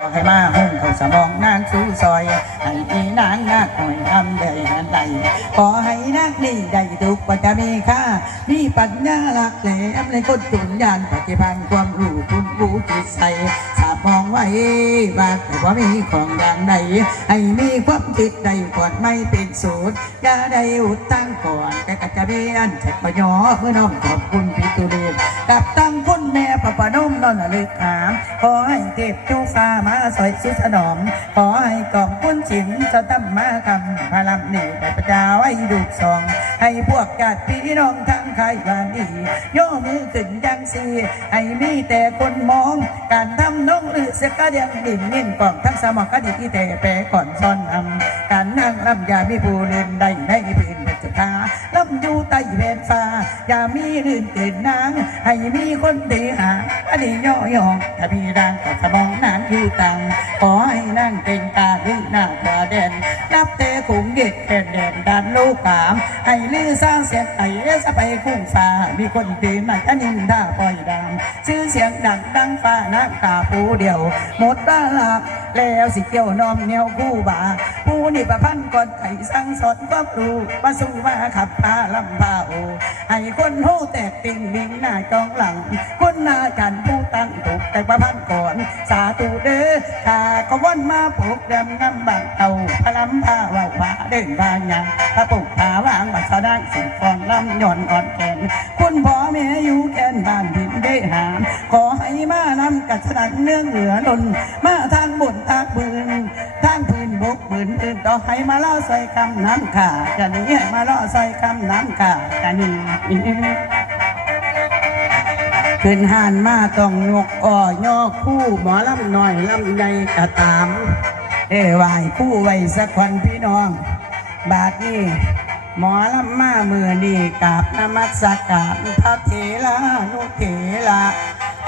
ขอให้มาหุ้มเขาสมองนางสู้ซอย ให้อีนางนาคหอยทำได้นันใดขอให้นางนี่ได้ทุกปัจจมีค่ามีปัญญาหลักแหลมในคนจุนยานปฏิพันธ์ความรู้คุณรู้จิตใสสาบมองไว้บาดแต่ว่ามีของอย่างใดให้มีความคิดใดก่อนไม่เป็นสูตรอย่าได้อุดตั้งก่อนแกก็จะมีอันจ็บประยอเมื่อน้องขอบคุณพิตุเรนกับตั้งคุณแม่ปะปะน นอนลึกถาม ขอให้เทพเจ้าฟ้ามาสอยสุดถนอม ขอให้กล่อมคุณฉินจะตั้มมาคำพลัมนี่แต่ประจาไว้ดูกสอง ให้พวกญาติพี่น้องทั้งใครบ้านีย่อมือขึ้นยังสีให้มีแต่คนมอง การทำน้องหรือเสกเดียงดิ่งนิ่นกล่องทั้งสมองกระดิที่แต่แปรก่อนซ่อนอำการนั่งลำยามีผู้เล่นได้ในพื้น เป็นจุธาลำอยู่ใต้แผ่นฟ้า อย่ามีลื่นเกินนาง ให้มีคนเดีหาอันนี้ย่อยองถ้าพี่ดังกับสมองนางอยู่ตัง ขอให้นั่งเก่งตาดื้อหน้าตาแดน นับแต่คงเด็กแค่แดนดันลูกขาม ให้ลือสร้างเสียงไต่สะไปคุ้งฟ้า มีคนตื่นมาจะนินท่าปล่อยดามชื่อเสียงดังดังฟ้านักกาผู้เดียว หมดบ้าหลับ แล้วสิเกี่ยวน้อมเหนียวคู่บาผู้นี่ประพันธ์ก่อนไข่สั่งสอนความรู้มาสู่มาขับพาลำพาโอให้คนหูแตกติ่งลิงหน้าจองหลัง คนหน้ากันผู้ตั้งถูกแต่ประพันธ์ก่อนสาธุเด้อข้าก็วันมาปลูกดำน้ำบางเอาพลัมพาว่าวาเดินบางอย่างพระปลูกผาวางบัดสะดังสิ่งฟองลำย่อนอ่อนแขนคุณพ่อแม่อยู่แก่นบ้านดินได้หามขอให้มานำกัดสนันเนื่องเหนือดนมา อื่นต่อให้มาล่อใส่คำน้ำขาจะนี้มาล่อใส่คำน้ำขาจะนี้ขึ้นหานมาต้องยกอ่อยอคู่หมอลำหน่อยลำใหญ่กะตามเอ้ไหวคู่ไว้สักวันพี่น้อง บาทนี้หมอลำมามือนี่กาบนมัสการพระเถระนุเถระ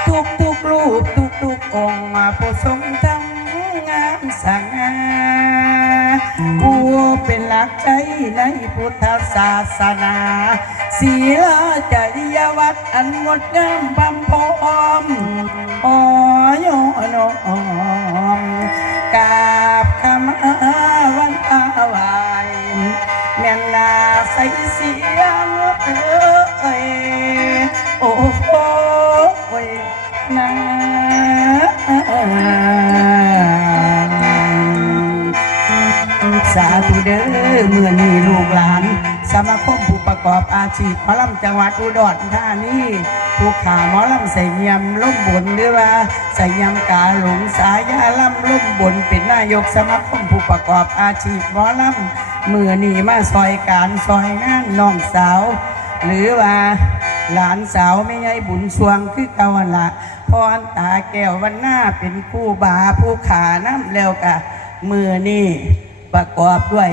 ทุกทุกรูปทุกทุกองค์มาผู้ทรงทำงานสังากใจในพุทธศาสนาศีลจริยวัตรอันงดงามบำพอมโอยนอมกาบคำวันอาวายแม่นาใสเสียงเอ้ สาธุเด้อเมื่อนี้ลูกหลาน สมาคมผู้ประกอบอาชีพหมอลำจังหวัดอุดรธานีผู้ขาหมอลำใส่ยำล่มบนหรือว่าใส่ยำกาหลงสายาลำล่มบนเป็นนายกสมาคมผู้ประกอบอาชีพหมอลำเมื่อนีมาซอยการซอยงานน้องสาว หรือว่าหลานสาวไม่ใช่บุญสวงคือเกาหั่นละพรตาแก้ววันหน้าเป็นผู้บาผู้ขาน้ำแล้วกะมือนี่ ประกอบด้วย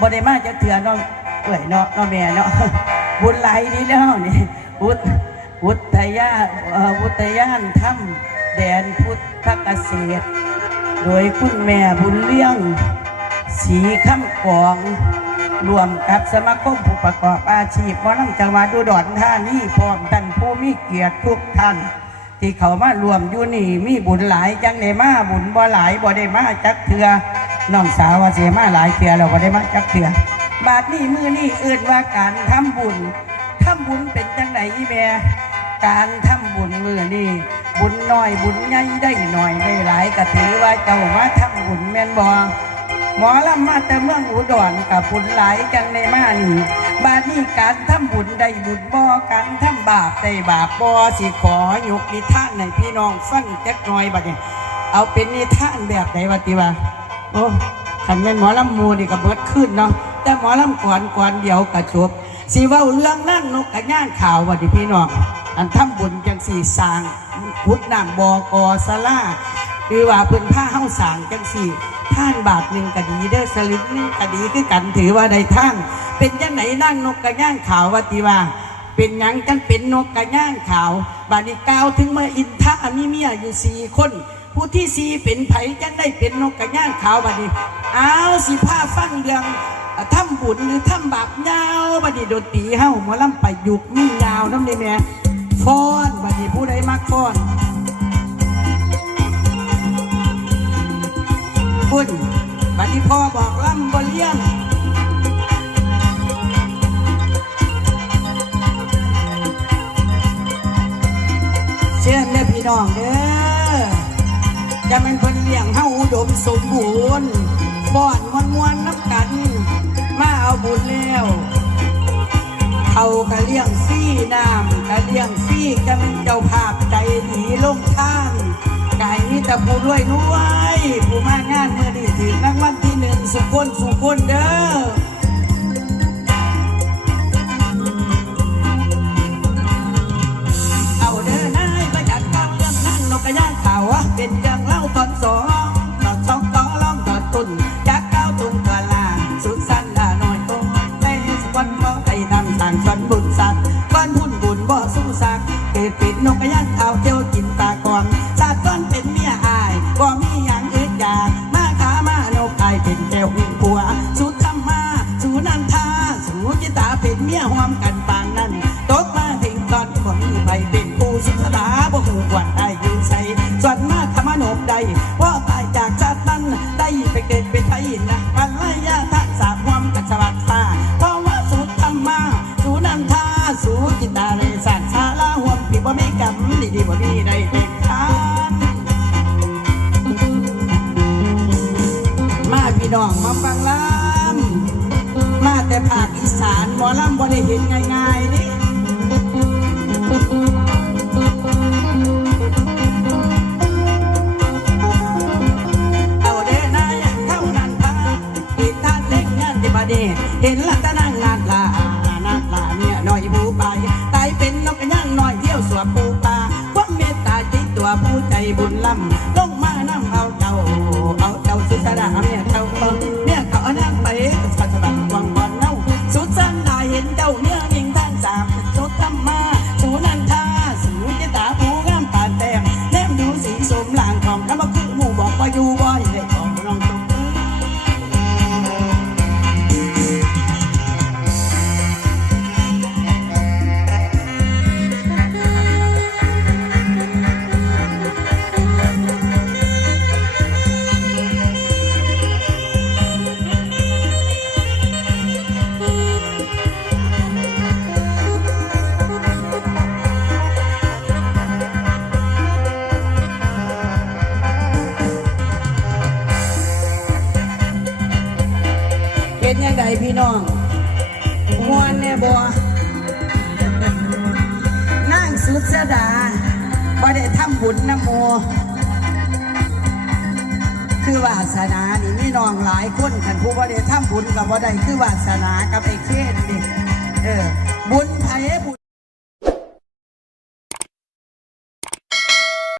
บ่ได้มาจะเถื่อน้องเอ้ยเนาะน้องแม่เนาะบุญไหลายนี่แล้วนี่วุฒวุฒยาวุฒยานถ้ำแดนพุทธเกษตร โดยคุณแม่บุญเลี้ยง สีข้ามกอง รวมกับสมาคมผู้ประกอบอาชีพมอลำจังหวัดอุดรธานีพร้อมท่านผู้มีเกียรติทุกท่าน ที่เขามารวมอยู่นี่มีบุญหลายจังได้มาบุญบ่หลายบ่ได้มาจักเถือ น้องสาวว่าเสียมาหลายเถือเราบ่ได้มาจักเถือบาทนี้มือนี่เอื่นว่าการทำบุญทำบุญเป็นจังไหนแม่การทำบุญมือนี่บุญน้อยบุญใหญ่ได้หน่อยได้หลายก็ถือว่าเจ้ามาทำบุญแม่นบ่หมอลำมาแต่เมืองอุดรกับบุญหลายจังในมานี่บาดนี้การทำบุญได้บุญบ่การทำบาปได้บาปบ่สิขอยกนิทานให้พี่น้องฟังจักหน่อยบัดนี้เอาเป็นนิทานแบบไหนวะติวะ โอ้ขันเป็นหมอลำมูนี่ก็เบิดขึ้นเนาะแต่หมอลำก่อนก่อนเดียวกระจบสิเว่าเรื่องนั่งนกกระย่างข่าววัดพี่น้องอันทำบุญจังสี่สางพุทธนามบอกอสลาคือว่าเพิ่นผ้าเฮาสางจังสี่ท่านบาทหนึ่งก็ดีเด้อสลึงนึงก็ดีคือกันถือว่าได้ท่านเป็นจังไหนนั่งนกกระย่างข่าวว่าติว่า เป็นยังจังเป็นนกกระย่างข่าว บาดนี้กล่าวถึงมาอินทะมีเมียอยู่สี่คน ผู้ที่สีเป็นไผจังได้เป็นนกกระย่างขาวบาดนี้เอาสิผ้าฟังเรื่องอะทำบุญหรือทำบาปยาวบาดนี้ดนตรีเฮ้าหมอลำไปยุกมียาวน้ำเลยแม่ฟ้อนบาดนี้ผู้ใดมักฟ้อนที่พ่อบอกล่ำบเลี้ยงเชื่อเด้อพี่น้องเด้อ จะเป็นเพิ่นเลี้ยงเฮาอุดมสมบูรณ์ฟ้อนมวนมวนน้ำกัน มาเอาบุญแล้วเขากะเลี้ยงฟรี่น้ำกะเลี้ยงฟรี่จะเป็นเจ้าภาพใจดีลงท่านไก่มีแต่ผู้รวยรวยผู้มางานเมื่อนี้ถือรางวัลที่หนึ่งสุขคนสุขคนเด้อ เกตปิดนกกระย่างเอาเที่ยวกินตาก่องชาติก้นเป็นเมียอายบ่มีอย่างอื่นอยากมาขามานกอายเป็นแก้วหุ่นปัวสุดทำมาสูนันทาสูจิตาเป็นเมียหวมกันปางนั้นตกมาถึงตอนบ่มีใบเป็นผู้สุขดาบ่หูกวน ภาคอีสานหมอลำบ่ได้เห็นง่ายๆนี่เอาเด้อนายเท่านันพาอีกท่านเล็กงานที่บาเดเห็นลัตนางงานลานาลาเนี่ยหน่อยผู้ไปตายเป็นนกกระย่างหน่อยเที่ยวสวนปูปลาความเมตตาจิตตัวผู้ใจบุญล้ำลง พี่น้องมวนเนี่ยบัวนั่งสุดสดาบ่ได้ทำบุญนะโม คือวาสนานี่มีน้องหลายคนขันผู้บ่ได้ทำบุญกับบ่ได้คือวาสนากับไอ้เคนนี่เออบุญไทยบุญ